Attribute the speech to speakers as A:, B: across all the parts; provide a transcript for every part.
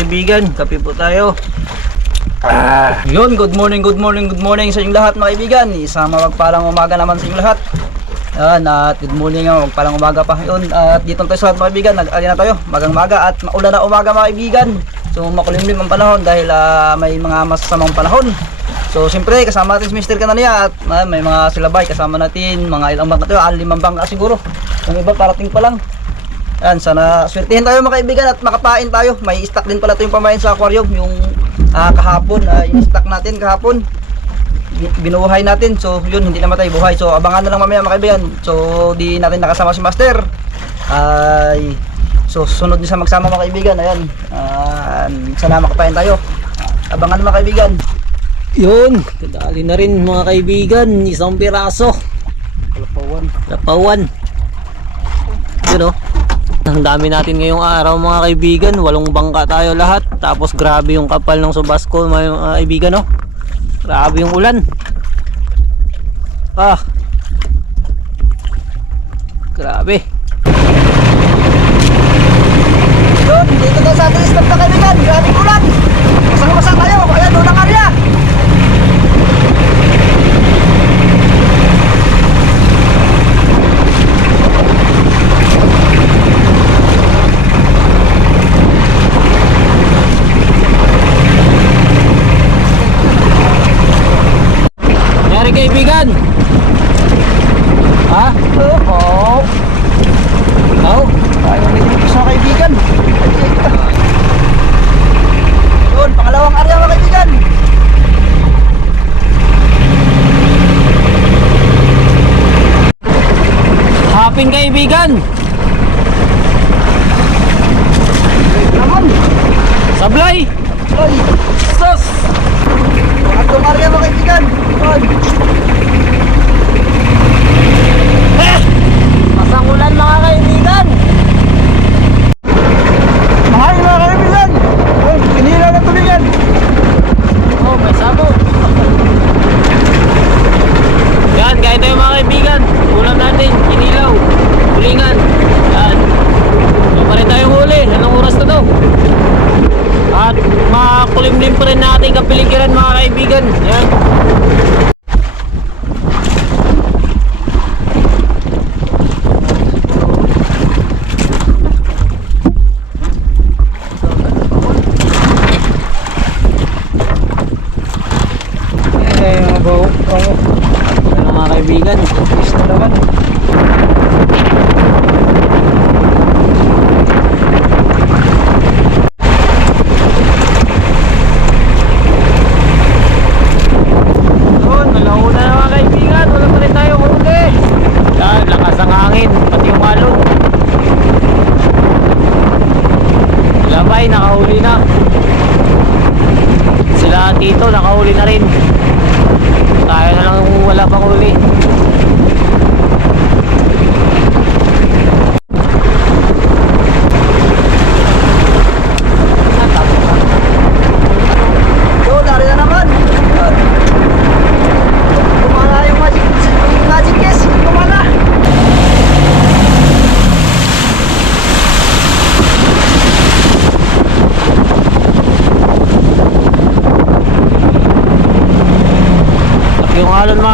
A: kaibigan, kape po tayo. Ah, yun, good morning, good morning, good morning sa inyong lahat mga kaibigan. Isang mapagpalang umaga naman sa inyong lahat. Yan, at good morning nga, magpalang umaga pa. Yun, at dito tayo sa lahat mga kaibigan, nag na tayo, magang maga at maulan na umaga mga kaibigan. So makulimlim ang panahon dahil ah, may mga masasamang panahon. So siyempre kasama natin si Mr. Kanania at ah, may mga silabay kasama natin, mga ilang bangka tayo, ah, limang bangka siguro. Yung iba parating pa lang. Yan, sana swertihin tayo mga kaibigan at makapain tayo. May stock din pala ito yung pamain sa aquarium, yung ah, kahapon, ah, yung stock natin kahapon. Bi- Binuhay natin, so yun, hindi namatay buhay. So abangan na lang mamaya mga kaibigan. So di natin nakasama si Master. Ay, so sunod din sa magsama mga kaibigan. Ayan, ah, sana makapain tayo. Abangan mga kaibigan.
B: Yun, kadali na rin mga kaibigan, isang piraso.
A: Kalapawan.
B: Lapawan. Yun oh. Ang dami natin ngayong araw mga kaibigan, walong bangka tayo lahat. Tapos grabe yung kapal ng Subasco mga kaibigan oh. Grabe yung ulan. Ah. Grabe.
A: Yun, dito daw sa ating stop na kaibigan. Grabing ulan. Masang-masa tayo. Ayan, doon ang area.
B: Nangyari kaibigan. Ha?
A: Oh,
B: Oh.
A: Tayo may dito sa kaibigan. Yun, pangalawang area mga kaibigan.
B: Hapin kaibigan.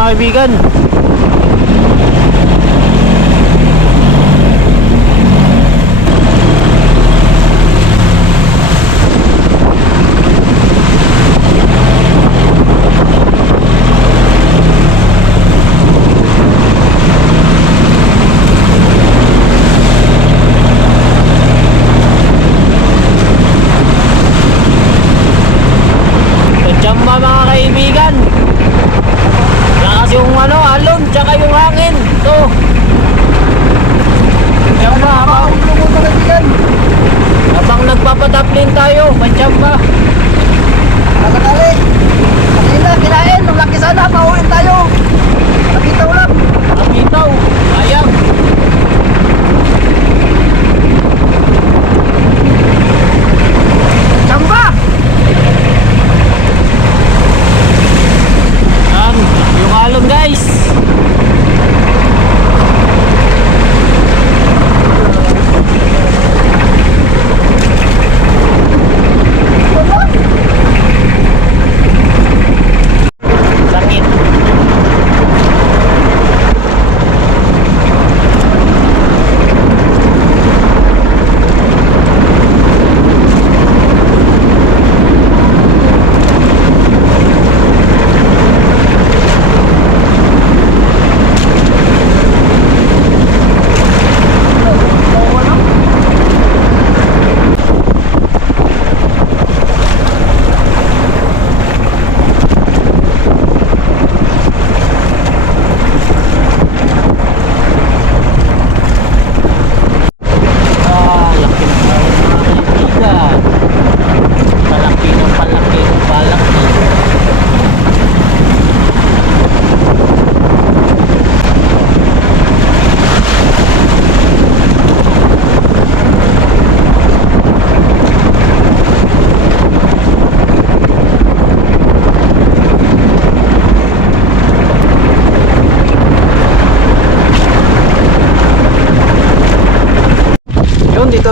A: Mga kaibigan.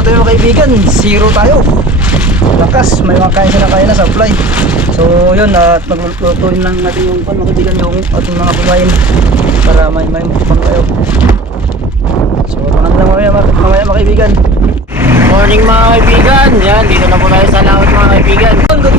B: Tayo mga kaibigan.
A: Zero tayo. Lakas, may mga kain na kaya na supply. So yun, at maglulutuin lang natin yung pan mga kaibigan yung ating mga pumain para may may pang kayo. So abangan lang mamaya, mga- mamaya mga kaibigan.
B: Morning mga kaibigan. Yan, dito na po tayo sa laot mga kaibigan.
A: Good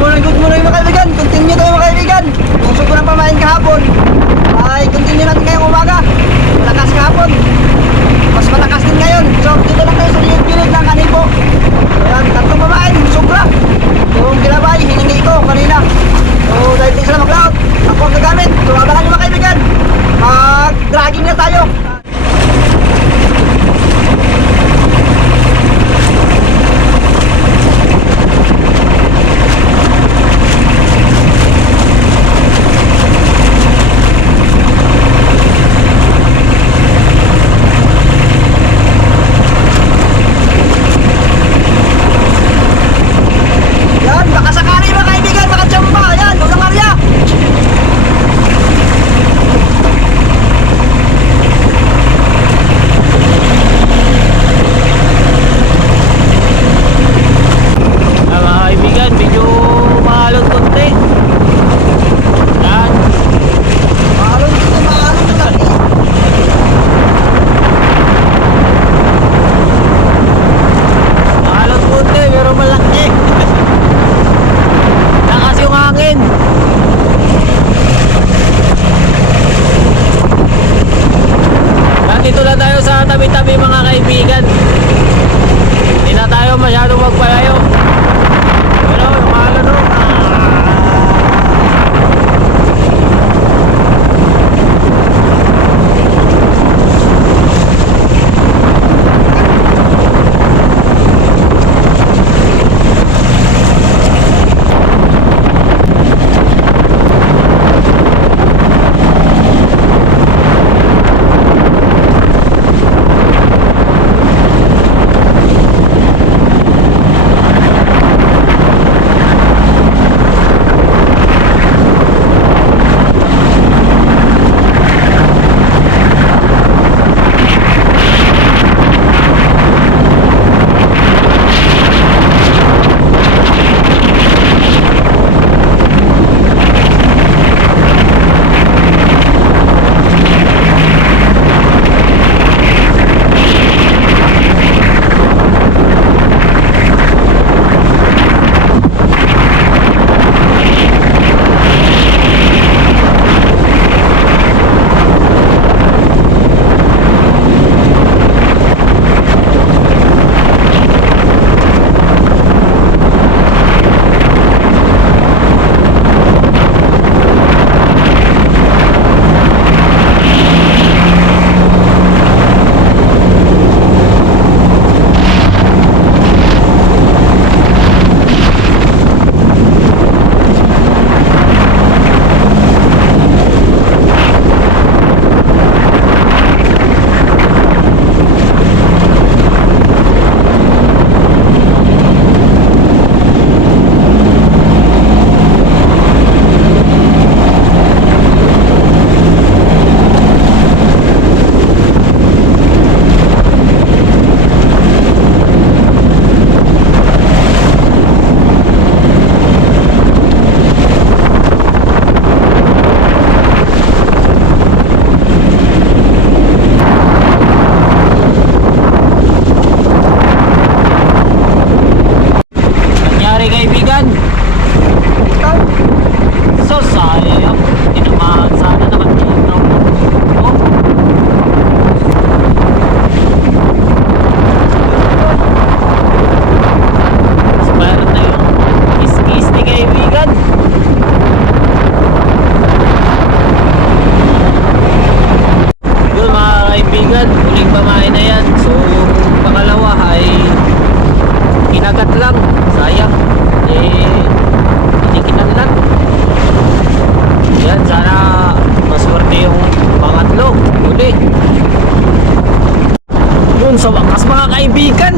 B: Yun, sa wakas mga kaibigan.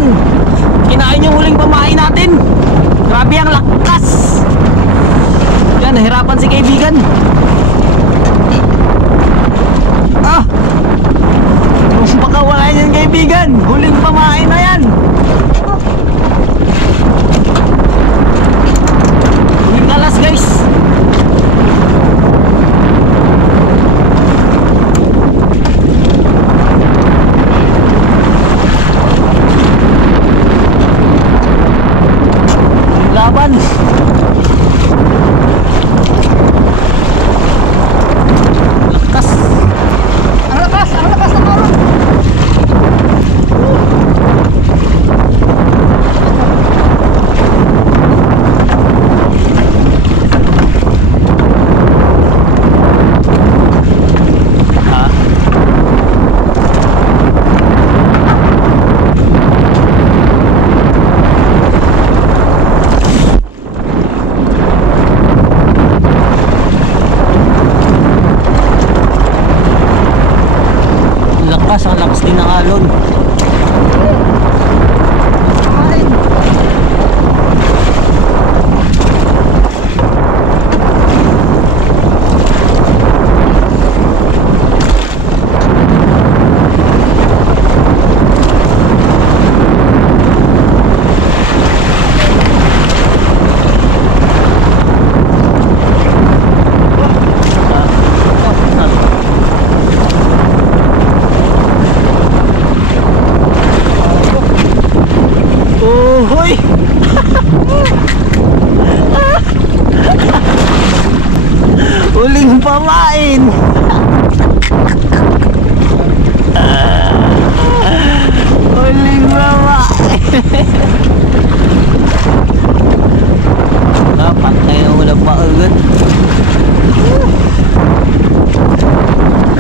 B: Kinain yung huling pamain natin. Grabe ang lakas. Yan, nahirapan si kaibigan. Ah! Baka wala yan kaibigan. Huling pamain na yan. din ng alon.
A: Kumain.
B: Oh, hoy! Uling pamain! Uling pamain! Dapat na yung wala pa agad.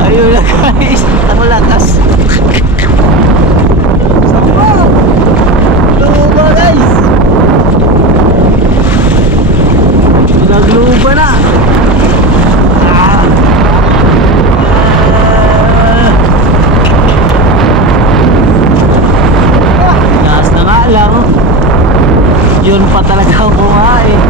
B: Ayun na guys, ang lakas. Sama! Luba guys! Nagluba na! Ah! Ah! Taas na nga lang. Yun pa talaga ang kumain.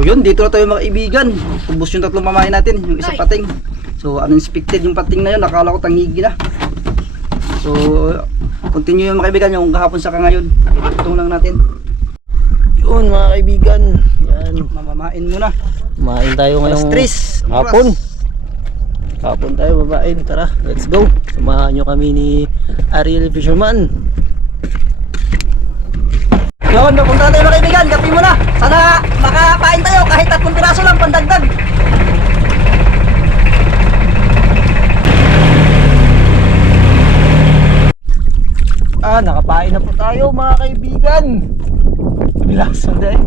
A: So yun, dito na tayo mga kaibigan. Ubus yung tatlong mamahin natin, yung isa pating. So uninspected yung pating na yun, nakala ko tangigi na. So continue yung mga kaibigan yung kahapon sa ngayon. Itong lang natin.
B: Yun mga kaibigan. Yan.
A: Mamamain muna.
B: Kumain tayo
A: Alas
B: ngayong
A: tres,
B: hapon.
A: oras.
B: Hapon tayo babain. Tara, let's go. Samahan nyo kami ni Ariel Fisherman.
A: Yun, pupunta na tayo mga kaibigan. Kapi muna. Sana makakain tayo kahit tatlong piraso lang pandagdag.
B: Ah, nakapain na po tayo mga kaibigan. Bilasan dahil.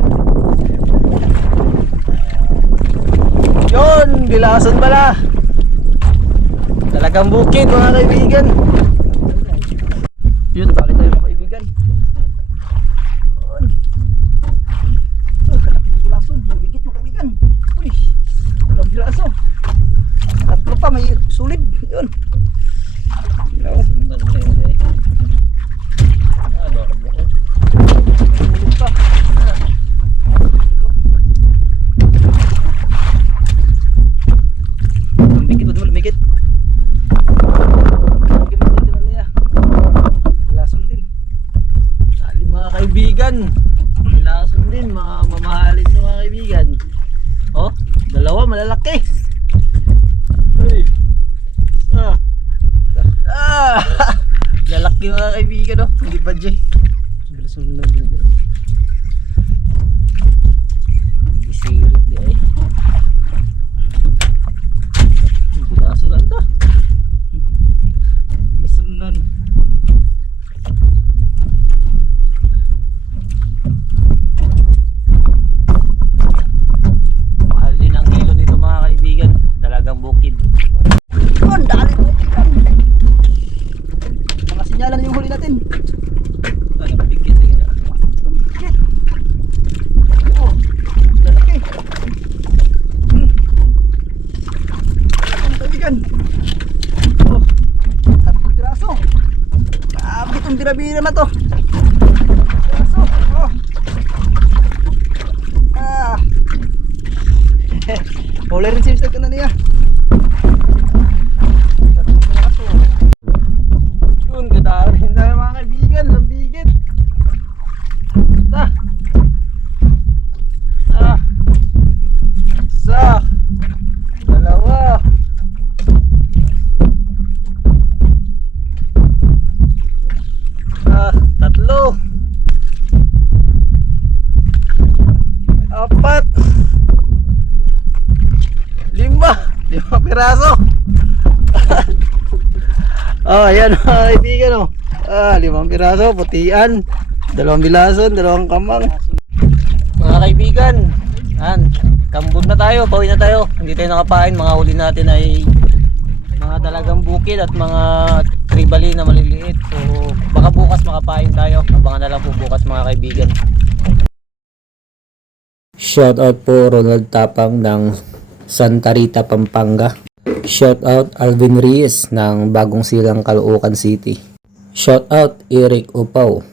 B: Yun, bilasan pala. Talagang bukid mga kaibigan.
A: Yun, balik tayo mga kaibigan. Yun. Oh, kalaki ng bilason. Mabigit mga kaibigan. Uy, walang bilaso. Tatlo pa, may sulit. Yun. Yun. Sulit pa. kaibigan oh. Hindi ba Jay? Bilis mo lang din.
B: Gisirit di ay.
A: Bilaso lang to. Bilis mo lang.
B: Mahal din ang kilo nito mga kaibigan. Talagang bukid.
A: Yun, dali mo. Mga sinyalan yung huli natin.
B: Ano ba bigyan niya?
A: Shit. Oh, lalaki. Hmm. Ano kaibigan? Oh, tatlong piraso. Grabe itong birabira na to. Piraso. Oh. Ah. Huli rin si Mr. Kananiya. Oh, ayan mga kaibigan oh. Ah, limang piraso, putian, dalawang bilason, dalawang kamang.
B: Mga kaibigan, yan, kambun na tayo, pauwi na tayo. Hindi tayo nakapain, mga huli natin ay mga dalagang bukid at mga tribali na maliliit. So, baka bukas makapain tayo. Abangan na lang po bukas mga kaibigan.
C: Shoutout po Ronald Tapang ng Santa Rita, Pampanga. Shoutout Alvin Reyes ng Bagong Silang, Caloocan City. Shoutout Eric Upaw